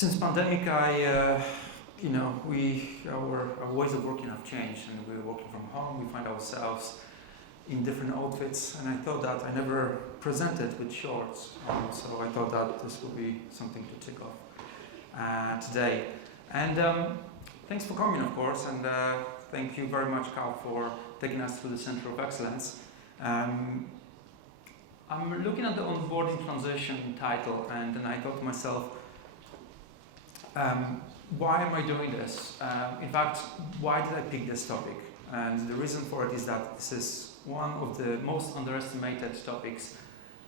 Since pandemic, our ways of working have changed, and we're working from home. We find ourselves in different outfits, and I thought that I never presented with shorts, so I thought that this would be something to tick off today. And thanks for coming, of course, and thank you very much, Cal, for taking us through the Center of Excellence. I'm looking at the Onboarding Transition title, and then I thought to myself, why am I doing this? In fact, why did I pick this topic? And the reason for it is that this is one of the most underestimated topics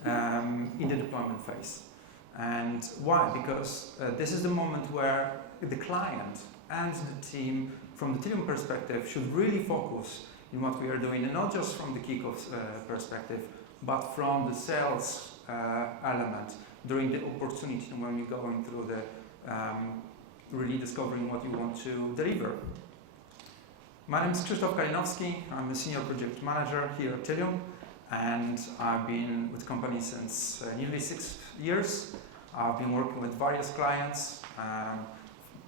in the deployment phase. And why? Because this is the moment where the client and the team, from the team perspective, should really focus in what we are doing, and not just from the kickoff perspective, but from the sales element during the opportunity when you're going through the really discovering what you want to deliver. My name is Krzysztof Kalinowski. I'm a senior project manager here at Tilium, and I've been with the company since nearly 6 years. I've been working with various clients.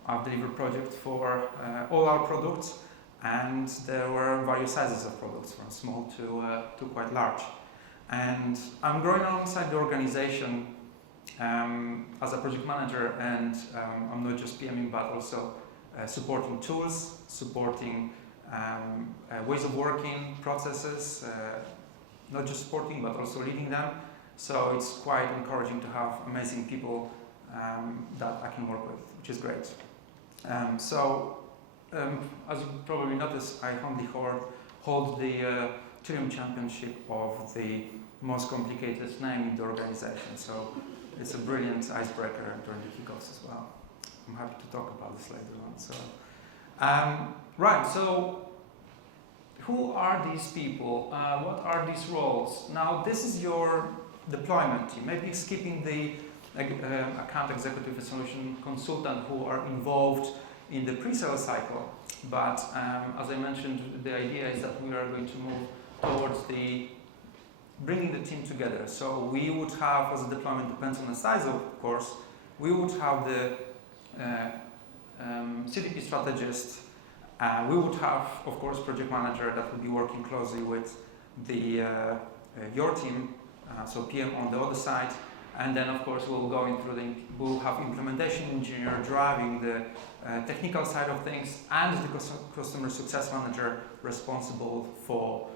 I've delivered projects for all our products, and there were various sizes of products, from small to quite large. And I'm growing alongside the organization as a project manager, and I'm not just PMing, but also supporting tools, supporting ways of working, processes, not just supporting, but also leading them. So it's quite encouraging to have amazing people that I can work with, which is great. As you probably noticed, I only hold the Tilium Championship of the most complicated name in the organization. So it's a brilliant icebreaker during the kickoffs as well. I'm happy to talk about this later on. So who are these people? What are these roles? Now, this is your deployment team. Maybe skipping the account executive and solution consultant who are involved in the pre-sale cycle. But as I mentioned, the idea is that we are going to move towards bringing the team together. So we would have, as a deployment depends on the size, of course, we would have the CDP strategist. We would have, of course, project manager that would be working closely with your team, so PM on the other side. And then, of course, we'll have implementation engineer driving the technical side of things, and the customer success manager responsible for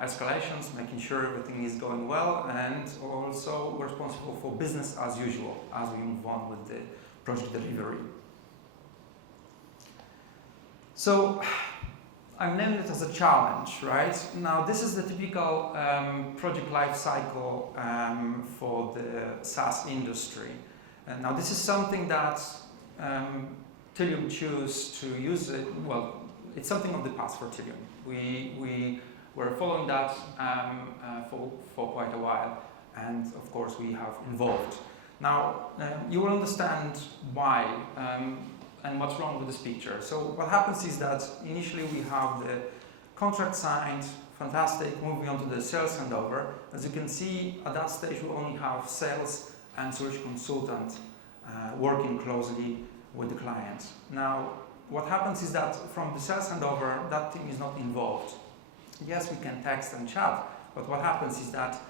escalations, making sure everything is going well, and also responsible for business as usual as we move on with the project delivery. So I'm naming it as a challenge, right? Now, this is the typical project life cycle for the SaaS industry. And now, this is something that Tilium chose to use it. Well, it's something of the past for Tilium. We were following that for quite a while, and of course we have evolved. Now, you will understand why and what's wrong with this picture. So what happens is that initially we have the contract signed, fantastic, moving on to the sales handover. As you can see, at that stage we only have sales and solution consultant working closely with the client. Now, what happens is that from the sales handover, that team is not involved. Yes, we can text and chat, but what happens is that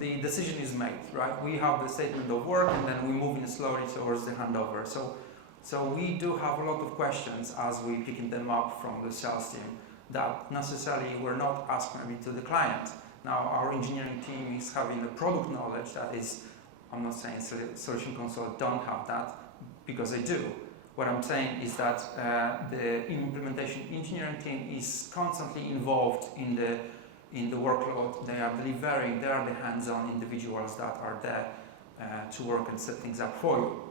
the decision is made, right? We have the statement of work, and then we move in slowly towards the handover. So we do have a lot of questions as we picking them up from the sales team that necessarily were not asked maybe to the client. Now, our engineering team is having a product knowledge that is, I'm not saying solution consultants don't have that, because they do. What I'm saying is that the implementation engineering team is constantly involved in the workload. They are delivering, they are the hands-on individuals that are there to work and set things up for you.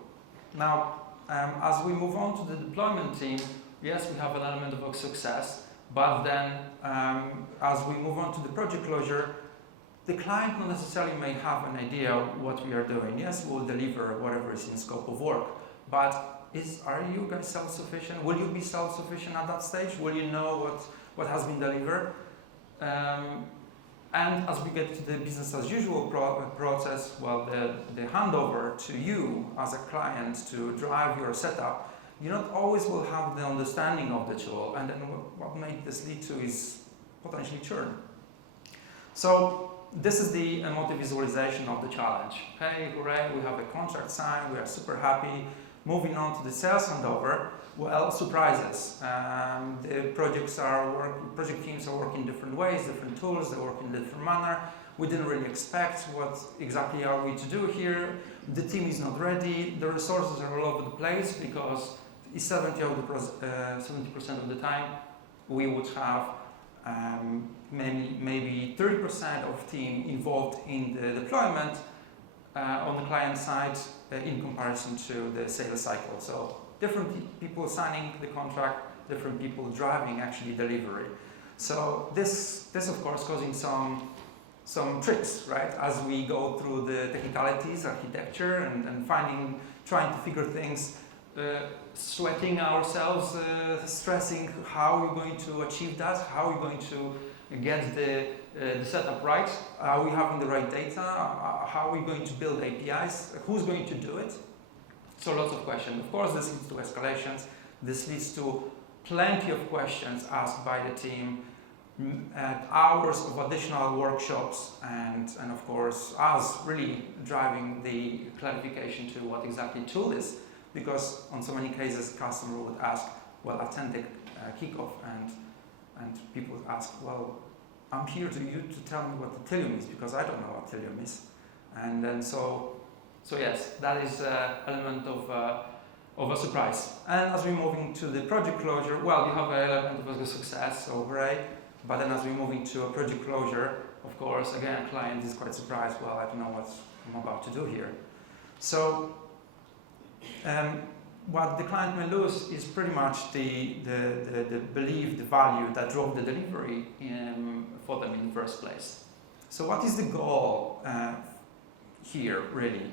Now, as we move on to the deployment team, yes, we have an element of success, but then as we move on to the project closure, the client not necessarily may have an idea of what we are doing. Yes, we'll deliver whatever is in scope of work, but are you guys self-sufficient? Will you be self-sufficient at that stage? Will you know what has been delivered? And as we get to the business as usual process, well, the handover to you as a client to drive your setup, you not always will have the understanding of the tool, and then what may this lead to is potentially churn. So this is the emotive visualization of the challenge. Hey, hooray, we have a contract signed, we are super happy. Moving on to the sales handover, well, surprises. The project teams are working different ways, different tools, they work in a different manner. We didn't really expect what exactly are we to do here. The team is not ready, the resources are all over the place because 70% of the time we would have maybe 30% of team involved in the deployment on the client side in comparison to the sales cycle. So different people signing the contract, different people driving actually delivery. So this of course causing some tricks, right? As we go through the technicalities, architecture, and trying to figure things, sweating ourselves, stressing how we're going to achieve that, how we're going to get the setup right, are we having the right data, how are we going to build APIs, who's going to do it? So lots of questions. Of course, this leads to escalations. This leads to plenty of questions asked by the team, hours of additional workshops, and of course us really driving the clarification to what exactly tool is, because on so many cases customer would ask, well, attend the kickoff, and people would ask, well, I'm here to tell me what the Tilium is, because I don't know what Tilium is. And then so yes, that is an element of a surprise. And as we're moving to the project closure, well, you have an element of a success, so hooray. But then as we're moving to a project closure, of course, again, client is quite surprised, well, I don't know what I'm about to do here. So what the client may lose is pretty much the belief, the value that drove the delivery for them in the first place. So what is the goal here, really?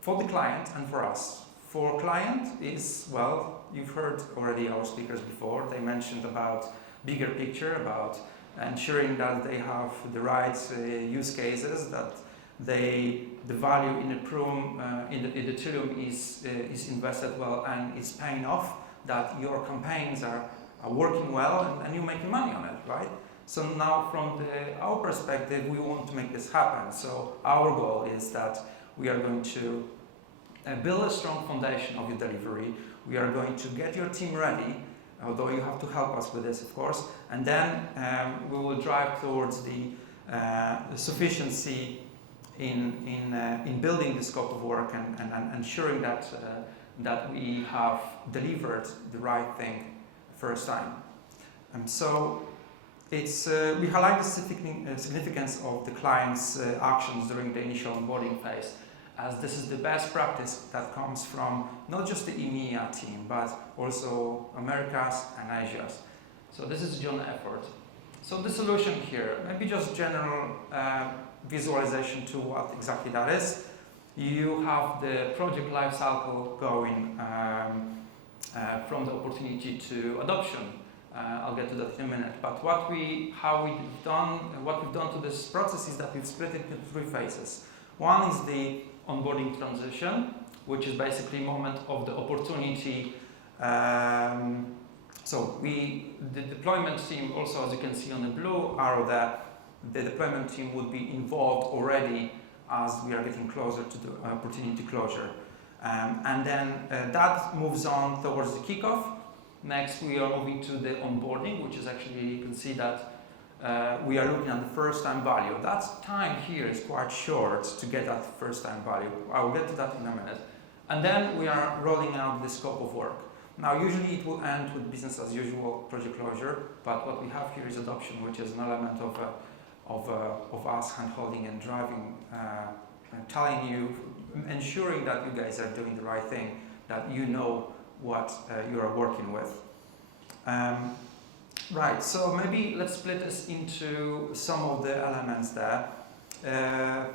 For the client and for us. For client is, well, you've heard already our speakers before, they mentioned about bigger picture, about ensuring that they have the right use cases, that the value in the Prum, in the Tilium is invested well and is paying off, that your campaigns are working well and you're making money on it, right? So now from our perspective, we want to make this happen. So our goal is that we are going to build a strong foundation of your delivery. We are going to get your team ready, although you have to help us with this, of course, and then we will drive towards the sufficiency in building the scope of work and ensuring that we have delivered the right thing first time. So it's we highlight the significance of the client's actions during the initial onboarding phase, as this is the best practice that comes from not just the EMEA team, but also Americas and Asia. So this is a joint effort. So the solution here, maybe just general visualization to what exactly that is. You have the project lifecycle going from the opportunity to adoption. I'll get to that in a minute. But what we've done to this process is that we've split it into 3 phases. One is the onboarding transition, which is basically moment of the opportunity. So the deployment team, also as you can see on the blue arrow there, the deployment team would be involved already as we are getting closer to the opportunity closure. And then that moves on towards the kickoff. Next, we are moving to the onboarding, which is actually, you can see that we are looking at the first time value. That time here is quite short to get that first time value. I will get to that in a minute. And then we are rolling out the scope of work. Now, usually it will end with business as usual project closure, but what we have here is adoption, which is an element of us hand-holding and driving, and telling you, ensuring that you guys are doing the right thing, that you know what you are working with. Right, so maybe let's split this into some of the elements there.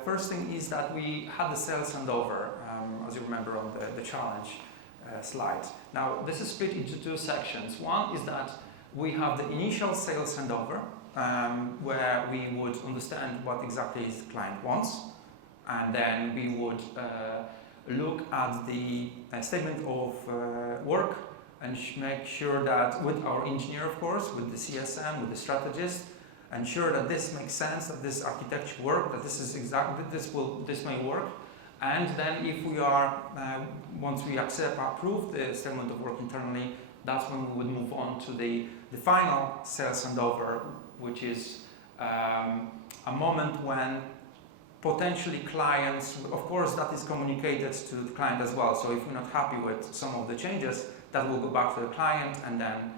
First thing is that we had the sales handover, as you remember on the challenge slide. Now, this is split into 2 sections. One is that we have the initial sales handover, where we would understand what exactly the client wants, and then we would look at the statement of work and make sure that with our engineer, of course, with the CSM, with the strategist, ensure that this makes sense, that this architecture work, that this is exactly this may work. And then if we are, once we approve the statement of work internally, that's when we would move on to the final sales handover, which is a moment when potentially clients, of course that is communicated to the client as well. So if we're not happy with some of the changes, that will go back to the client, and then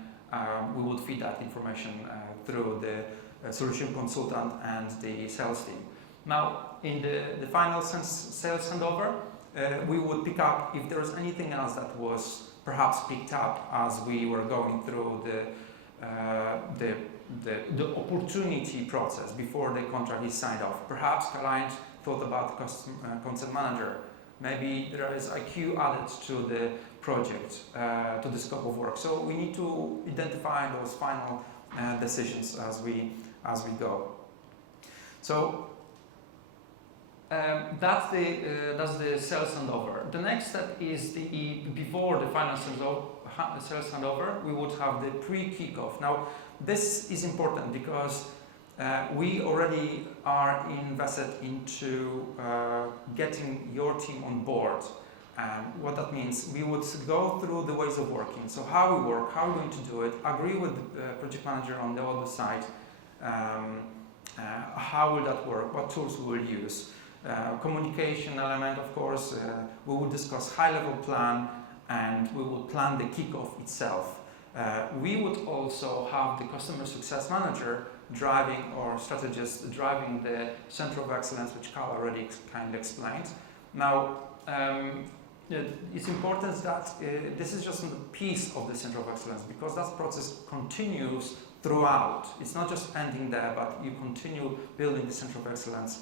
we would feed that information through the solution consultant and the sales team. Now, in the final sales handover, we would pick up if there was anything else that was perhaps picked up as we were going through the opportunity process before the contract is signed off. Perhaps client thought about consent manager. Maybe there is IQ added to the project, to the scope of work. So we need to identify those final decisions as we go. So that's the sales handover. The next step is before the final sales handover, we would have the pre-kickoff. Now, this is important because we already are invested into getting your team on board. What that means, we would go through the ways of working. So how we work, how we're going to do it, agree with the project manager on the other side, how will that work, what tools we will use. Communication element, of course, we will discuss high-level plan, and we will plan the kickoff itself. We would also have the customer success manager driving, or strategist driving, the center of excellence, which Carl already kind of explained. Now, it's important that this is just a piece of the center of excellence, because that process continues throughout. It's not just ending there, but you continue building the center of excellence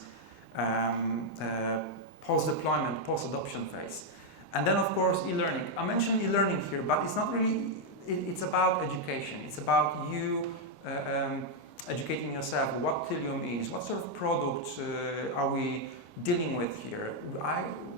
post-deployment, post-adoption phase. And then, of course, e-learning. I mentioned e-learning here, but it's not really, it's about education. It's about you educating yourself what Tilium is, what sort of product are we dealing with here.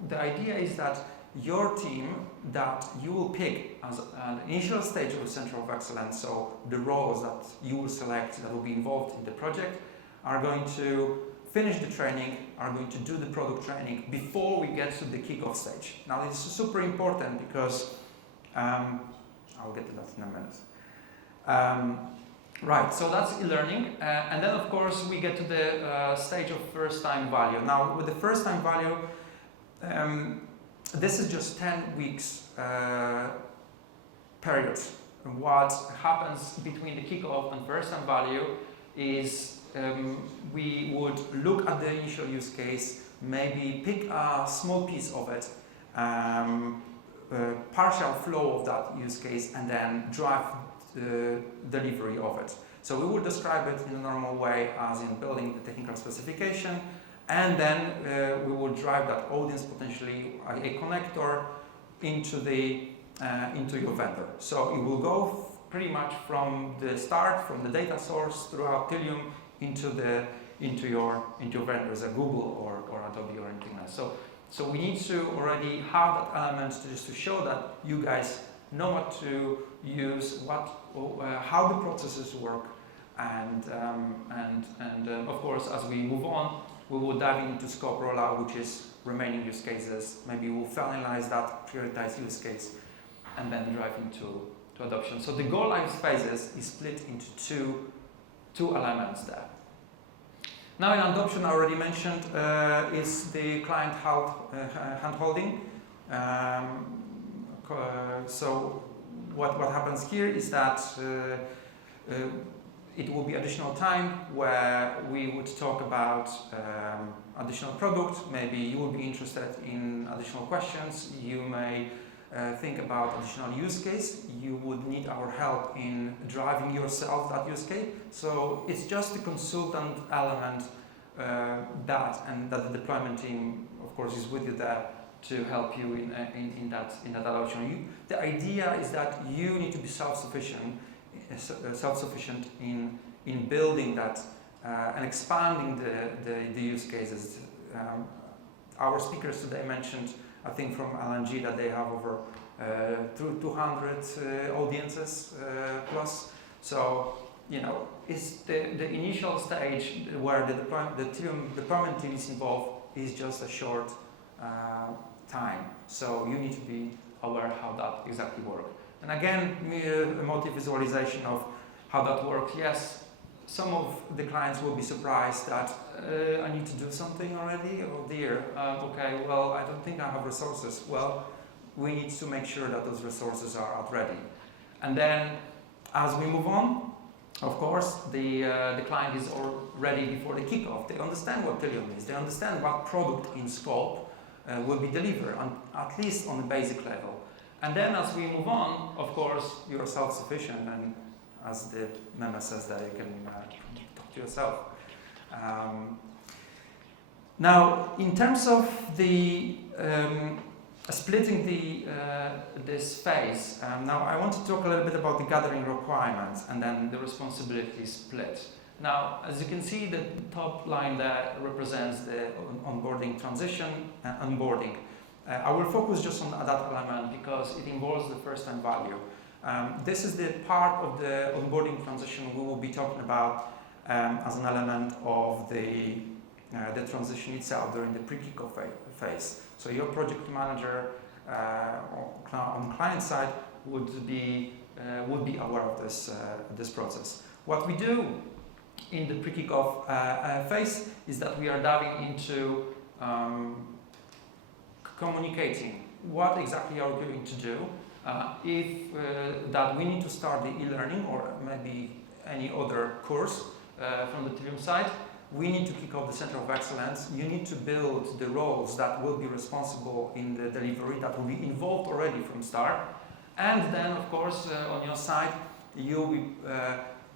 The idea is that your team that you will pick as an initial stage of the Center of Excellence, so the roles that you will select that will be involved in the project, are going to finish the training, are going to do the product training before we get to the kickoff stage. Now, this is super important because, I'll get to that in a minute. Right, so that's e-learning, and then of course we get to the stage of first-time value. Now, with the first-time value, this is just 10 weeks period. What happens between the kickoff and first-time value is we would look at the initial use case, maybe pick a small piece of it, partial flow of that use case, and then drive the delivery of it. So we will describe it in a normal way, as in building the technical specification, and then we will drive that audience, potentially a connector, into your vendor. So it will go pretty much from the start, from the data source throughout Tilium into your vendors, a Google or Adobe or anything else. So we need to already have that element just to show that you guys know what to use, how the processes work, and of course, as we move on, we will dive into scope rollout, which is remaining use cases. Maybe we'll finalize that prioritized use case, and then drive into adoption. So the go live phases is split into two elements there. Now, in adoption, I already mentioned, is the client hand-holding. So what happens here is that it will be additional time where we would talk about additional product. Maybe you will be interested in additional questions. You may think about additional use case. You would need our help in driving yourself that use case. So it's just the consultant element that the deployment team, of course, is with you there to help you in that adoption. The idea is that you need to be self-sufficient in in building that and expanding the use cases. Our speakers today mentioned, I think from LNG, that they have over 200 audiences plus. So, you know, it's the initial stage where the deployment team is involved is just a short time. So you need to be aware how that exactly works. And again, a multi-visualization of how that works. Yes, some of the clients will be surprised that I need to do something already. Oh dear, okay, well, I don't think I have resources. Well, we need to make sure that those resources are out ready. And then as we move on, of course, the client is all ready before the kickoff. They understand what Tilium is. They understand what product in scope will be delivered, at least on the basic level. And then as we move on, of course, you're self-sufficient, and as the memo says, that you can talk to yourself. Now, in terms of the splitting this phase, now I want to talk a little bit about the gathering requirements and then the responsibility split. Now, as you can see, the top line there represents the onboarding transition and onboarding. I will focus just on that element because it involves the first-time value. This is the part of the onboarding transition we will be talking about as an element of the transition itself during the pre-kickoff phase. So your project manager on the client side would be aware of this process. What we do in the pre-kickoff phase is that we are diving into communicating what exactly are we going to do. If that we need to start the e-learning or maybe any other course from the Tilium side, we need to kick off the Center of Excellence. You need to build the roles that will be responsible in the delivery, that will be involved already from start. And then, of course, on your side,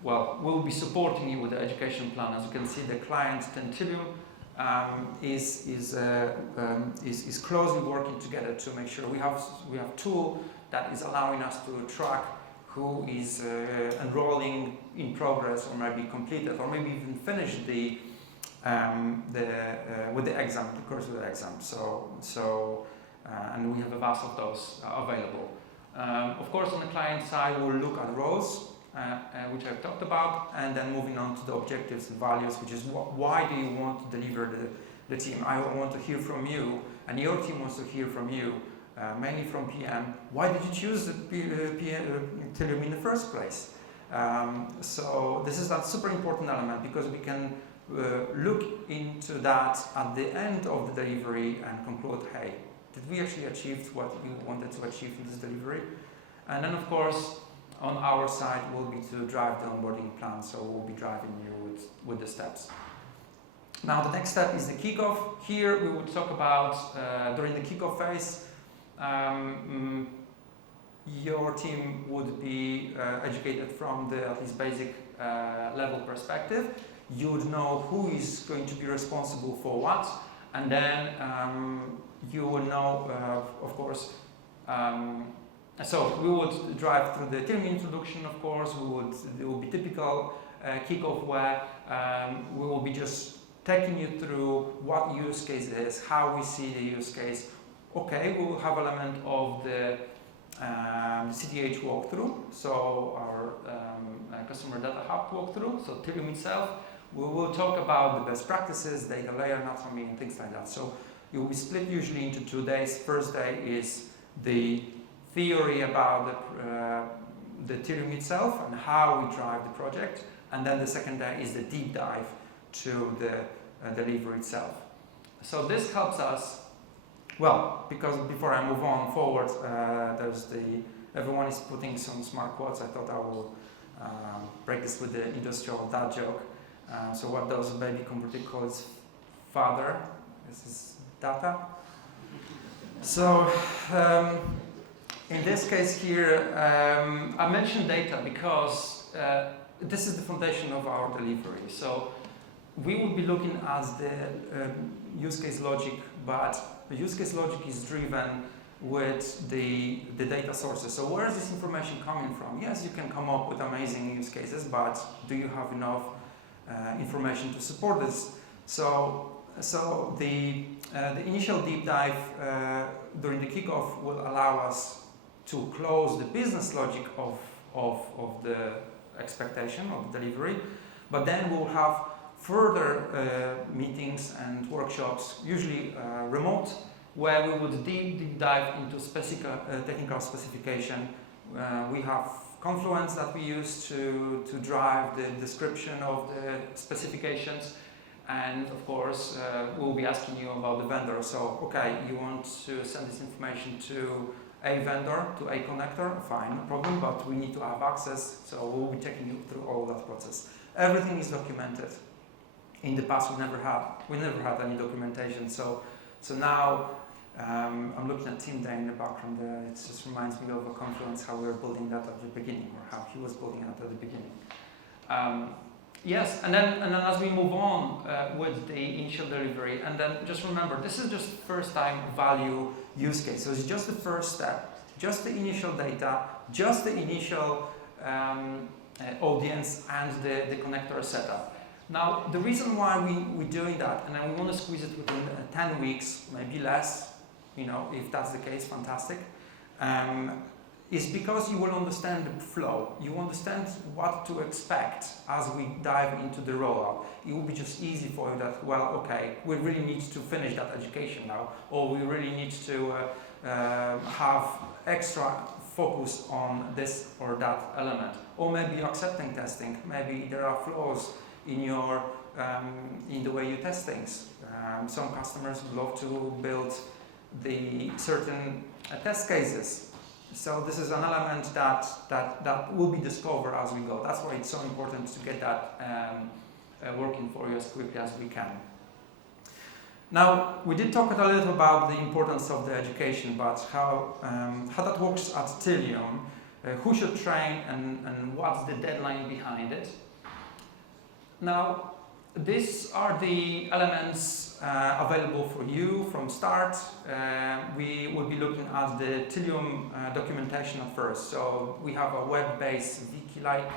we'll be supporting you with the education plan. As you can see, the client Tilium is closely working together to make sure we have tool that is allowing us to track who is enrolling in progress or maybe completed or maybe even finished with the exam, the course with the exam. And we have a vast of those available. Of course, on the client side, we'll look at roles, which I've talked about, and then moving on to the objectives and values, which is why do you want to deliver the team? I want to hear from you, and your team wants to hear from you, mainly from PM. Why did you choose the Tilium in the first place? So this is that super important element because we can look into that at the end of the delivery and conclude, hey, did we actually achieve what you wanted to achieve in this delivery? And then, of course, on our side will be to drive the onboarding plan, so we'll be driving you with the steps. Now, the next step is the kickoff. Here we would talk about, during the kickoff phase, your team would be educated from the at least basic level perspective. You would know who is going to be responsible for what, and then you will know, of course, so we would drive through the Tilium introduction, of course. It will be typical kickoff where we will be just taking you through what use case it is, how we see the use case. Okay, we will have element of the CDH walkthrough, so our customer data hub walkthrough, so Tilium itself. We will talk about the best practices, data layer anatomy, and things like that. So you will be split usually into 2 days. First day is the theory about the Tilium itself and how we drive the project, and then the second day is the deep dive to the delivery itself. So this helps us, well, because before I move on forward, everyone is putting some smart quotes. I thought I will break this with the industrial dad joke. So what does a baby converter call its father? This is data. So in this case here, I mentioned data because this is the foundation of our delivery. So we will be looking at the use case logic, but the use case logic is driven with the data sources. So where is this information coming from? Yes, you can come up with amazing use cases, but do you have enough information to support this? So the initial deep dive during the kickoff will allow us to close the business logic of the expectation of delivery, but then we'll have further meetings and workshops, usually remote, where we would deep dive into technical specification. We have Confluence that we use to drive the description of the specifications, and of course we'll be asking you about the vendor. So okay, you want to send this information to a vendor, to a connector, fine, no problem, but we need to have access, so we'll be taking you through all that process. Everything is documented. In the past we never had any documentation, so now I'm looking at Tim there in the background there. It just reminds me of a Confluence, how we were building that at the beginning, or how he was building it at the beginning. Yes, and then as we move on with the initial delivery, and then just remember, this is just first time value use case. So it's just the first step, just the initial data, just the initial audience and the connector setup. Now, the reason why we're doing that, and then we want to squeeze it within 10 weeks, maybe less, if that's the case, fantastic, is because you will understand the flow. You understand what to expect as we dive into the rollout. It will be just easy for you that, well, okay, we really need to finish that education now, or we really need to have extra focus on this or that element, or maybe accepting testing. Maybe there are flaws in your in the way you test things. Some customers love to build the certain test cases. So this is an element that will be discovered as we go. That's why it's so important to get that working for you as quickly as we can. Now, we did talk a little about the importance of the education, but how that works at Tilium, who should train and what's the deadline behind it. Now, these are the elements available for you from start. We will be looking at the Tilium documentation at first. So we have a web-based wiki-like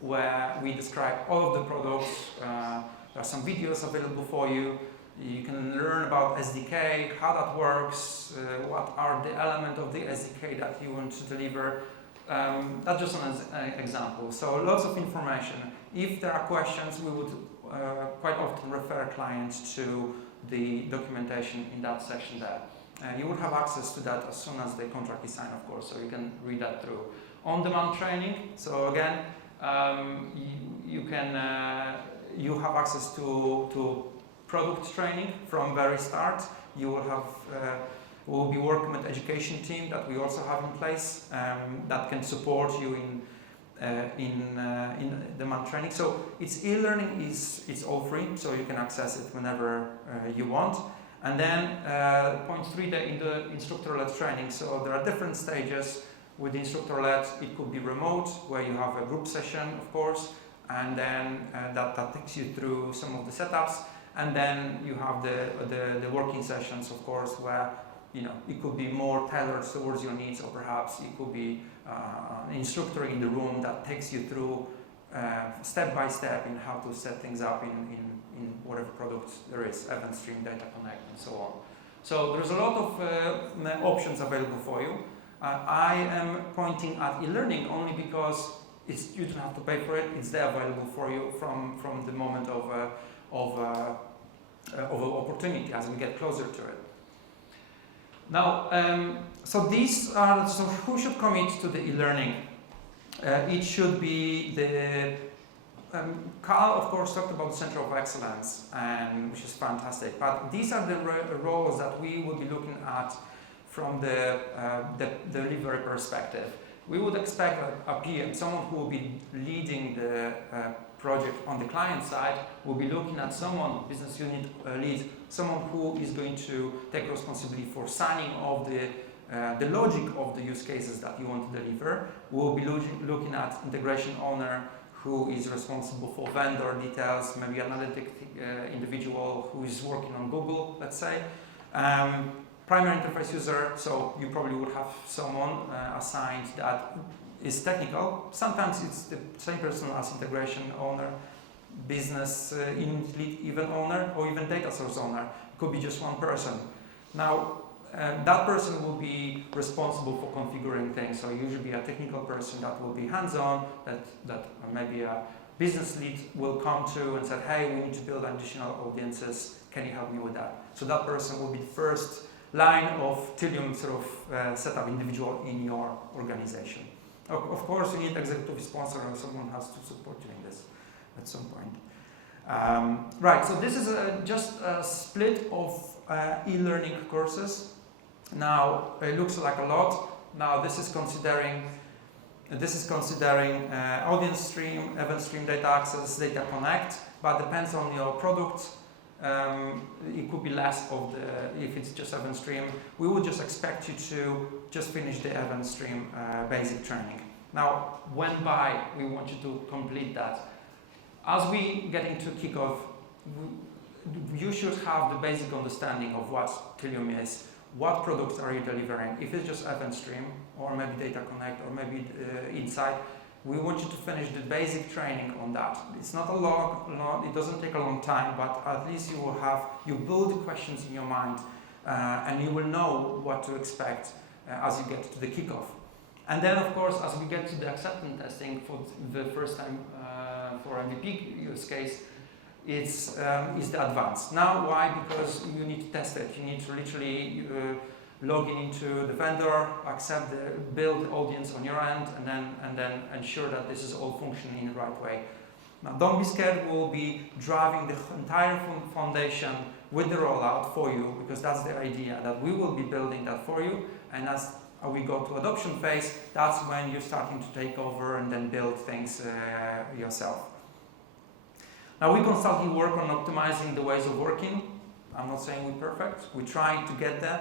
where we describe all of the products. There are some videos available for you. You can learn about SDK, how that works, what are the elements of the SDK that you want to deliver. That's just an example. So lots of information. If there are questions, we would quite often refer clients to the documentation in that section there. You will have access to that as soon as the contract is signed, of course, so you can read that through. On-demand training. So again, you have access to product training from very start. You will have we'll be working with education team that we also have in place that can support you in demand training. So it's e-learning it's all free, so you can access it whenever you want. And then point 3, in the instructor-led training. So there are different stages with instructor-led. It could be remote, where you have a group session, of course, and then that takes you through some of the setups. And then you have the working sessions, of course, where it could be more tailored towards your needs, or perhaps it could be an instructor in the room that takes you through step by step in how to set things up in whatever products there is, Event Stream, Data Connect, and so on. So there's a lot of options available for you. I am pointing at e-learning only because you don't have to pay for it. It's there available for you from the moment of opportunity as we get closer to it. Now, so who should commit to the e-learning? It should be Carl, of course, talked about Center of Excellence, which is fantastic. But these are the roles that we would be looking at from the delivery perspective. We would expect a PM, someone who will be leading the project on the client side, will be looking at someone, business unit lead, someone who is going to take responsibility for signing of the logic of the use cases that you want to deliver. We'll be looking at integration owner, who is responsible for vendor details, maybe analytic individual who is working on Google, let's say. primary interface user, so you probably would have someone assigned that is technical. Sometimes it's the same person as integration owner, business unit lead even owner, or even data source owner. It could be just one person. Now, that person will be responsible for configuring things. So usually a technical person that will be hands-on, that maybe a business lead will come to and say, hey, we need to build additional audiences. Can you help me with that? So that person will be the first line of Tilium sort of setup individual in your organization. Of course, you need executive sponsor or someone has to support you in this at some point. Right, so this is just a split of e-learning courses. Now, it looks like a lot. Now, this is considering audience stream, event stream, data access, data connect, but depends on your product. It could be less of the, if it's just event stream. We would just expect you to just finish the event stream basic training. Now, when by we want you to complete that. As we get into kickoff, you should have the basic understanding of what Tilium is, what products are you delivering. If it's just event stream, or maybe data connect, or maybe insight, we want you to finish the basic training on that. It's not a long, it doesn't take a long time, but at least you build the questions in your mind, and you will know what to expect as you get to the kickoff. And then, of course, as we get to the acceptance testing for the first time for MVP use case, it's the advanced. Now, why? Because you need to test it. You need to literally log into the vendor, accept the build audience on your end, and then ensure that this is all functioning in the right way. Now, don't be scared. We'll be driving the entire foundation with the rollout for you, because that's the idea, that we will be building that for you, and as we go to adoption phase, that's when you're starting to take over and then build things yourself. Now, we constantly work on optimizing the ways of working. I'm not saying we're perfect. We try to get there.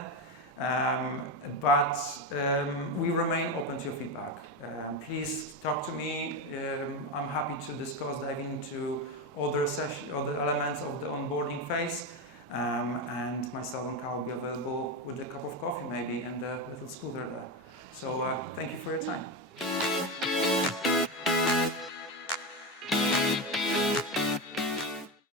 But we remain open to your feedback. Please talk to me. I'm happy to discuss, dive into other elements of the onboarding phase. And myself and Carl will be available with a cup of coffee maybe and a little scooter there. So thank you for your time.